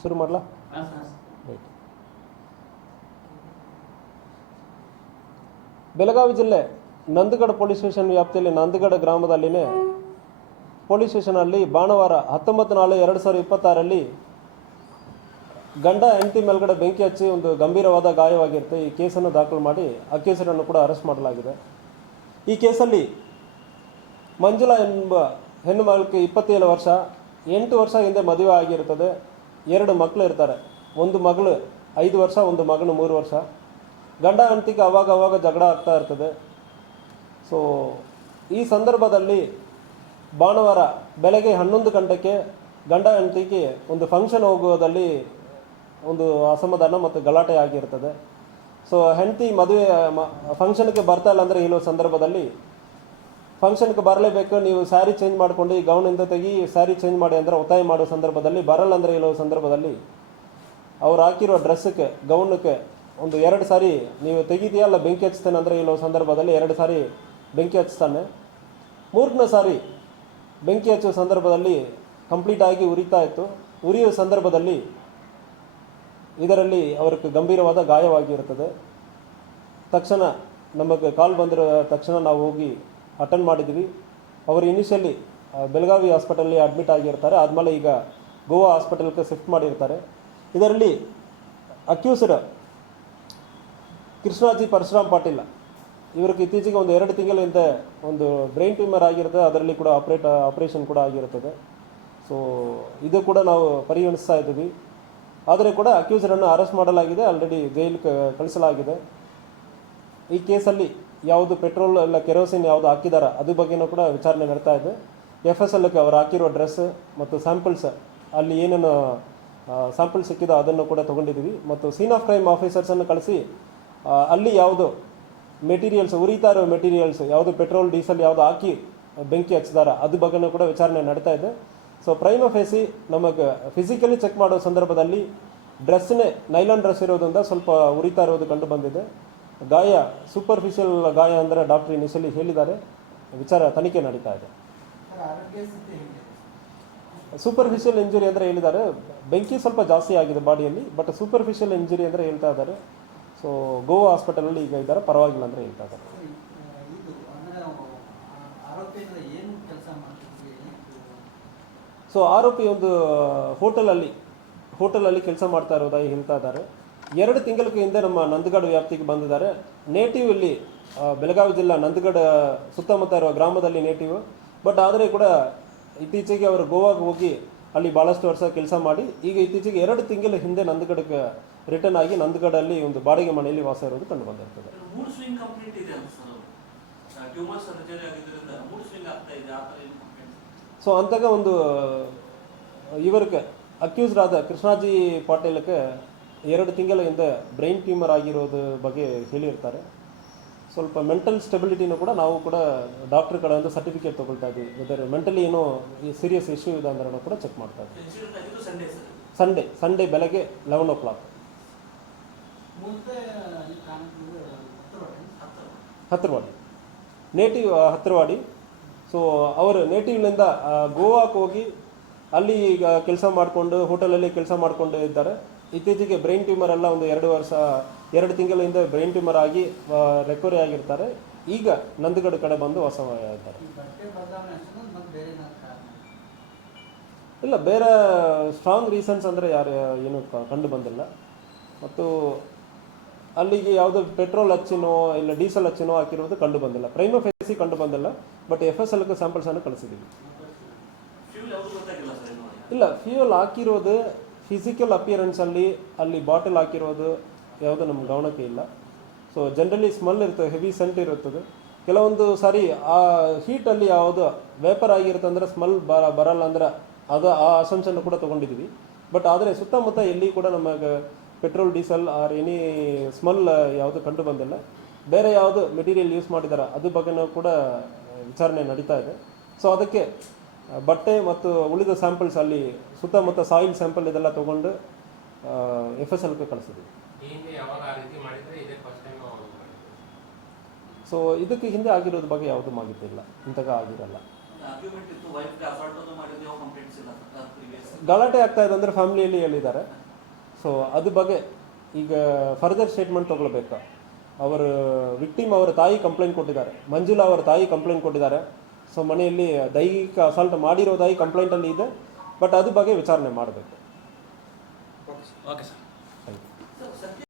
ಶುರು ಮಾಡಲಾ? ರೈಟ್. ಬೆಳಗಾವಿ ಜಿಲ್ಲೆ ನಂದಗಡ ಪೊಲೀಸ್ ಸ್ಟೇಷನ್ ವ್ಯಾಪ್ತಿಯಲ್ಲಿ ನಂದಗಡ ಗ್ರಾಮದಲ್ಲಿನೇ ಪೊಲೀಸ್ ಸ್ಟೇಷನಲ್ಲಿ ಭಾನುವಾರ 19/4/2026 ಗಂಡ ಹೆಂಡತಿ ಮೇಲ್ಗಡೆ ಬೆಂಕಿ ಹಚ್ಚಿ ಒಂದು ಗಂಭೀರವಾದ ಗಾಯವಾಗಿರುತ್ತೆ. ಈ ಕೇಸನ್ನು ದಾಖಲು ಮಾಡಿ ಅಕ್ಯೂಸರನ್ನು ಕೂಡ ಅರೆಸ್ಟ್ ಮಾಡಲಾಗಿದೆ. ಈ ಕೇಸಲ್ಲಿ ಮಂಜುಳಾ ಎಂಬ ಹೆಣ್ಣು ಮಗಳಿಗೆ 27 ವರ್ಷ, 8 ವರ್ಷ ಹಿಂದೆ ಮದುವೆ ಆಗಿರುತ್ತದೆ. 2 ಮಕ್ಕಳು ಇರ್ತಾರೆ. ಒಂದು ಮಗಳು 5 ವರ್ಷ, ಒಂದು ಮಗನು 3 ವರ್ಷ. ಗಂಡ ಹೆಂಡತಿಗೆ ಅವಾಗ ಜಗಳ ಆಗ್ತಾ ಇರ್ತದೆ. ಸೊ ಈ ಸಂದರ್ಭದಲ್ಲಿ ಭಾನುವಾರ ಬೆಳಗ್ಗೆ 11 ಗಂಟೆಗೆ ಗಂಡ ಹೆಂಡತಿಗೆ ಒಂದು ಫಂಕ್ಷನ್ ಹೋಗುವುದಲ್ಲಿ ಒಂದು ಅಸಮಾಧಾನ ಮತ್ತು ಗಲಾಟೆ ಆಗಿರ್ತದೆ. ಸೊ ಹೆಂಡತಿ ಮದುವೆ ಫಂಕ್ಷನ್ಗೆ ಬರ್ತಾ ಇಲ್ಲ ಅಂದರೆ ಹೇಳುವ ಸಂದರ್ಭದಲ್ಲಿ ಫಂಕ್ಷನ್ಗೆ ಬರಲೇಬೇಕು, ನೀವು ಸ್ಯಾರಿ ಚೇಂಜ್ ಮಾಡ್ಕೊಂಡು ಈ ಗೌನಿಂದ ತೆಗಿ, ಸ್ಯಾರಿ ಚೇಂಜ್ ಮಾಡಿ ಅಂದರೆ ಒತ್ತಾಯ ಮಾಡೋ ಸಂದರ್ಭದಲ್ಲಿ ಬರಲ್ಲ ಅಂದರೆ ಹೇಳುವ ಸಂದರ್ಭದಲ್ಲಿ ಅವ್ರು ಹಾಕಿರೋ ಡ್ರೆಸ್ಸಕ್ಕೆ ಗೌನಕ್ಕೆ ಒಂದು 2 ಸಾರಿ ನೀವು ತೆಗಿದೆಯಲ್ಲ ಬೆಂಕಿ ಹಚ್ತೇನೆ ಅಂದರೆ ಹೇಳುವ ಸಂದರ್ಭದಲ್ಲಿ 2 ಸಾರಿ ಬೆಂಕಿ ಹಚ್ತಾನೆ. 3ನೇ ಸಾರಿ ಬೆಂಕಿ ಹಚ್ಚುವ ಸಂದರ್ಭದಲ್ಲಿ ಕಂಪ್ಲೀಟಾಗಿ ಉರಿತಾ ಇತ್ತು. ಉರಿಯುವ ಸಂದರ್ಭದಲ್ಲಿ ಇದರಲ್ಲಿ ಅವ್ರಿಗೆ ಗಂಭೀರವಾದ ಗಾಯವಾಗಿರುತ್ತದೆ. ತಕ್ಷಣ ನಮಗೆ ಕಾಲ್ ಬಂದಿರೋ ತಕ್ಷಣ ನಾವು ಹೋಗಿ ಅಟೆಂಡ್ ಮಾಡಿದ್ವಿ. ಅವರು ಇನಿಷಿಯಲಿ ಬೆಳಗಾವಿ ಹಾಸ್ಪಿಟಲಲ್ಲಿ ಅಡ್ಮಿಟ್ ಆಗಿರ್ತಾರೆ. ಆದಮೇಲೆ ಈಗ ಗೋವಾ ಹಾಸ್ಪಿಟಲ್ಗೆ ಶಿಫ್ಟ್ ಮಾಡಿರ್ತಾರೆ. ಇದರಲ್ಲಿ ಅಕ್ಯೂಸರ್ ಕೃಷ್ಣಾಜಿ ಪರಶುರಾಮ್ ಪಾಟೀಲ್ ಇವರಿಗೆ ಇತ್ತೀಚೆಗೆ ಒಂದು 2 ತಿಂಗಳ ಹಿಂದೆ ಒಂದು ಬ್ರೈನ್ ಟ್ಯೂಮರ್ ಆಗಿರುತ್ತೆ. ಅದರಲ್ಲಿ ಕೂಡ ಆಪರೇಷನ್ ಕೂಡ ಆಗಿರುತ್ತದೆ. ಸೊ ಇದು ಕೂಡ ನಾವು ಪರಿಗಣಿಸ್ತಾ ಇದ್ದೀವಿ. ಆದರೆ ಕೂಡ ಅಕ್ಯೂಸರನ್ನು ಅರೆಸ್ಟ್ ಮಾಡಲಾಗಿದೆ, ಆಲ್ರೆಡಿ ಜೈಲಿಗೆ ಕಳಿಸಲಾಗಿದೆ. ಈ ಕೇಸಲ್ಲಿ ಯಾವುದು ಪೆಟ್ರೋಲ್ ಇಲ್ಲ ಕೆರೋಸಿನ್ ಯಾವುದು ಹಾಕಿದಾರ ಅದ್ರ ಬಗ್ಗೆನೂ ಕೂಡ ವಿಚಾರಣೆ ನಡೀತಾ ಇದೆ. FSLಕ್ಕೆ ಅವರು ಹಾಕಿರೋ ಡ್ರೆಸ್ ಮತ್ತು ಸ್ಯಾಂಪಲ್ಸ್ ಅಲ್ಲಿ ಏನೇನು ಸ್ಯಾಂಪಲ್ ಸಿಕ್ಕಿದೋ ಅದನ್ನು ಕೂಡ ತೊಗೊಂಡಿದ್ದೀವಿ. ಮತ್ತು ಸೀನ್ ಆಫ್ ಕ್ರೈಮ್ ಆಫೀಸರ್ಸನ್ನು ಕಳಿಸಿ ಅಲ್ಲಿ ಯಾವುದು ಮೆಟೀರಿಯಲ್ಸ್ ಉರಿತಾ ಇರೋ ಮೆಟೀರಿಯಲ್ಸ್ ಯಾವುದು ಪೆಟ್ರೋಲ್ ಡೀಸೆಲ್ ಯಾವುದು ಹಾಕಿ ಬೆಂಕಿ ಹಚ್ಚಿದಾರ ಅದ್ರ ಬಗ್ಗೆನೂ ಕೂಡ ವಿಚಾರಣೆ ನಡೀತಾ ಇದೆ. ಸೊ ಪ್ರೈಮ ಫೇಸಿ ನಮಗೆ ಫಿಸಿಕಲಿ ಚೆಕ್ ಮಾಡೋ ಸಂದರ್ಭದಲ್ಲಿ ಡ್ರೆಸ್ನೇ ನೈಲಾನ್ ಡ್ರೆಸ್ ಇರೋದ್ರಿಂದ ಸ್ವಲ್ಪ ಉರಿತಾ ಇರೋದು ಕಂಡು ಬಂದಿದೆ. ಗಾಯ ಸೂಪರ್ಫಿಷಿಯಲ್ ಗಾಯ ಅಂದರೆ ಡಾಕ್ಟರ್ ಇನಿಷಿಯಲಿ ಹೇಳಿದ್ದಾರೆ. ವಿಚಾರ ತನಿಖೆ ನಡೀತಾ ಇದೆ. ಸೂಪರ್ಫಿಷಿಯಲ್ ಇಂಜುರಿ ಅಂದರೆ ಹೇಳಿದ್ದಾರೆ, ಬೆಂಕಿ ಸ್ವಲ್ಪ ಜಾಸ್ತಿ ಆಗಿದೆ ಬಾಡಿಯಲ್ಲಿ, ಬಟ್ ಸೂಪರ್ಫಿಷಿಯಲ್ ಇಂಜುರಿ ಅಂದರೆ ಹೇಳ್ತಾ ಇದ್ದಾರೆ. ಸೊ ಗೋವಾ ಹಾಸ್ಪಿಟಲಲ್ಲಿ ಈಗ ಇದ್ದಾರೆ, ಪರವಾಗಿಲ್ಲ ಅಂದರೆ ಹೇಳ್ತಾ ಇದ್ದಾರೆ. ಸೊ ಆರೋಪಿ ಒಂದು ಹೋಟೆಲಲ್ಲಿ ಕೆಲಸ ಮಾಡ್ತಾ ಇರೋದಾಗಿ ಹೇಳ್ತಾ ಇದ್ದಾರೆ. 2 ತಿಂಗಳ ಹಿಂದೆ ನಮ್ಮ ನಂದಗಡ ವ್ಯಾಪ್ತಿಗೆ ಬಂದಿದ್ದಾರೆ. ನೇಟಿವ್ ಇಲ್ಲಿ ಬೆಳಗಾವಿ ಜಿಲ್ಲಾ ನಂದಗಡ ಸುತ್ತಮುತ್ತ ಇರುವ ಗ್ರಾಮದಲ್ಲಿ ನೇಟಿವ್. ಬಟ್ ಆದರೆ ಕೂಡ ಇತ್ತೀಚೆಗೆ ಅವರು ಗೋವಾಗೆ ಹೋಗಿ ಅಲ್ಲಿ ಭಾಳಷ್ಟು ವರ್ಷ ಕೆಲಸ ಮಾಡಿ ಈಗ ಇತ್ತೀಚೆಗೆ 2 ತಿಂಗಳ ಹಿಂದೆ ನಂದಗಡಕ್ಕೆ ರಿಟರ್ನ್ ಆಗಿ ನಂದಗಡಲ್ಲಿ ಒಂದು ಬಾಡಿಗೆ ಮನೆಯಲ್ಲಿ ವಾಸ ಇರೋದು ಕಂಡು ಬಂದಿರ್ತದೆ. ಸೊ ಅಂತಾಗ ಒಂದು ಇವರಿಗೆ ಅಕ್ಯೂಸ್ಡ್ ಆದ ಕೃಷ್ಣಾಜಿ ಪಾಟೀಲ್ಗೆ 2 ತಿಂಗಳ ಹಿಂದೆ ಬ್ರೈನ್ ಟ್ಯೂಮರ್ ಆಗಿರೋದು ಬಗ್ಗೆ ಹೇಳಿರ್ತಾರೆ. ಸ್ವಲ್ಪ ಮೆಂಟಲ್ ಸ್ಟೆಬಿಲಿಟಿನೂ ಕೂಡ ನಾವು ಕೂಡ ಡಾಕ್ಟರ್ ಕಡೆಯಿಂದ ಸರ್ಟಿಫಿಕೇಟ್ ತೊಗೊಳ್ತಾ ಇದ್ದೀವಿ. ಇದರ ಮೆಂಟಲಿ ಏನೋ ಸೀರಿಯಸ್ ಇಶ್ಯೂ ಇದೆ ಅಂದ್ರೆ ಕೂಡ ಚೆಕ್ ಮಾಡ್ತಾ ಇದ್ದೀವಿ. ಸಂಡೇ ಬೆಳಗ್ಗೆ 11 o'clock ಹತ್ತಿರವಾಡಿ, ನೇಟಿವ್ ಹತ್ತಿರವಾಡಿ. ಸೊ ಅವರು ನೇಟಿವ್ನಿಂದ ಗೋವಾಕ್ಕೆ ಹೋಗಿ ಅಲ್ಲಿ ಈಗ ಕೆಲಸ ಮಾಡಿಕೊಂಡು ಹೋಟೆಲಲ್ಲಿ ಕೆಲಸ ಮಾಡಿಕೊಂಡು ಇದ್ದಾರೆ. ಇತ್ತೀಚೆಗೆ ಬ್ರೈನ್ ಟ್ಯೂಮರ್ ಎಲ್ಲ ಒಂದು 2 ತಿಂಗಳ ಹಿಂದೆ ಬ್ರೈನ್ ಟ್ಯೂಮರ್ ಆಗಿ ರಿಕವರಿ ಆಗಿರ್ತಾರೆ. ಈಗ ನಂದಗಡ ಕಡೆ ಬಂದು ವಾಸವಾಗಿದ್ದಾರೆ. ಇಲ್ಲ, ಬೇರೆ ಸ್ಟ್ರಾಂಗ್ ರೀಸನ್ಸ್ ಅಂದರೆ ಏನು ಕಂಡು ಬಂದಿಲ್ಲ. ಮತ್ತು ಅಲ್ಲಿಗೆ ಯಾವುದೋ ಪೆಟ್ರೋಲ್ ಹಚ್ಚಿನೋ ಇಲ್ಲ ಡೀಸೆಲ್ ಹಚ್ಚಿನೋ ಹಾಕಿರೋದು ಕಂಡು ಬಂದಿಲ್ಲ. ಪ್ರೈಮ ಫೇಸಿ ಕಂಡು ಬಂದಿಲ್ಲ. ಬಟ್ FSLಗೆ ಸ್ಯಾಂಪಲ್ಸನ್ನು ಕಳಿಸಿದ್ದೀವಿ. ಇಲ್ಲ, ಫ್ಯೂಯಲ್ ಹಾಕಿರೋದು ಫಿಸಿಕಲ್ ಅಪಿಯರೆನ್ಸಲ್ಲಿ ಅಲ್ಲಿ ಬಾಟಲ್ ಹಾಕಿರೋದು ಯಾವುದೂ ನಮ್ಮ ಗಮನಕ್ಕೆ ಇಲ್ಲ. ಸೊ ಜನರಲಿ ಸ್ಮೆಲ್ ಇರ್ತದೆ, ಹೆವಿ ಸೆಂಟ್ ಇರುತ್ತದೆ. ಕೆಲವೊಂದು ಸಾರಿ ಆ ಹೀಟಲ್ಲಿ ಯಾವುದು ವೇಪರ್ ಆಗಿರುತ್ತೆ ಅಂದರೆ ಸ್ಮೆಲ್ ಬರಲ್ಲ ಅಂದರೆ ಅದು ಆ ಅಸಂಪ್ಷನ್ ಕೂಡ ತೊಗೊಂಡಿದ್ದೀವಿ. ಬಟ್ ಆದರೆ ಸುತ್ತಮುತ್ತ ಎಲ್ಲಿ ಕೂಡ ನಮಗೆ petrol diesel R any smell ಯಾವುದು ಕಂಡು ಬಂದಿಲ್ಲ. ಬೇರೆ ಯಾವುದು ಮೆಟೀರಿಯಲ್ ಯೂಸ್ ಮಾಡಿದ್ದಾರೆ ಅದ್ರ ಬಗ್ಗೆನೂ ಕೂಡ ವಿಚಾರಣೆ ನಡೀತಾ ಇದೆ. ಸೊ ಅದಕ್ಕೆ ಬಟ್ಟೆ ಮತ್ತು ಉಳಿದ ಸ್ಯಾಂಪಲ್ಸ್ ಅಲ್ಲಿ ಸುತ್ತಮುತ್ತ ಸಾಯಿಲ್ ಸ್ಯಾಂಪಲ್ ಇದೆಲ್ಲ ತೊಗೊಂಡು FSLಗೆ ಕಳಿಸಿದ್ದೀವಿ. ಸೊ ಇದಕ್ಕೆ ಹಿಂದೆ ಆಗಿರೋದ್ರ ಬಗ್ಗೆ ಯಾವುದೂ ಮಾಹಿತಿ ಇಲ್ಲ, ಇಂತಹ ಆಗಿರಲ್ಲ. ಗಲಾಟೆ ಆಗ್ತಾ ಇದೆ ಅಂದರೆ ಫ್ಯಾಮಿಲಿಯಲ್ಲಿ ಹೇಳಿದ್ದಾರೆ. ಸೊ ಅದ್ರ ಬಗ್ಗೆ ಈಗ ಫರ್ದರ್ ಸ್ಟೇಟ್ಮೆಂಟ್ ತೊಗೊಳ್ಬೇಕು. ಅವರ ವಿಕ್ಟಿಮ್ ಅವರ ತಾಯಿ ಕಂಪ್ಲೇಂಟ್ ಕೊಟ್ಟಿದ್ದಾರೆ, ಮಂಜುಳಾ ಅವರ ತಾಯಿ ಕಂಪ್ಲೇಂಟ್ ಕೊಟ್ಟಿದ್ದಾರೆ. ಸೊ ಮನೆಯಲ್ಲಿ ದೈಹಿಕ ಅಸಾಲ್ಟ್ ಮಾಡಿರೋದಾಗಿ ಕಂಪ್ಲೇಂಟಲ್ಲಿ ಇದೆ. ಬಟ್ ಅದ್ರ ಬಗ್ಗೆ ವಿಚಾರಣೆ ಮಾಡಬೇಕು. Okay sir. Thank you.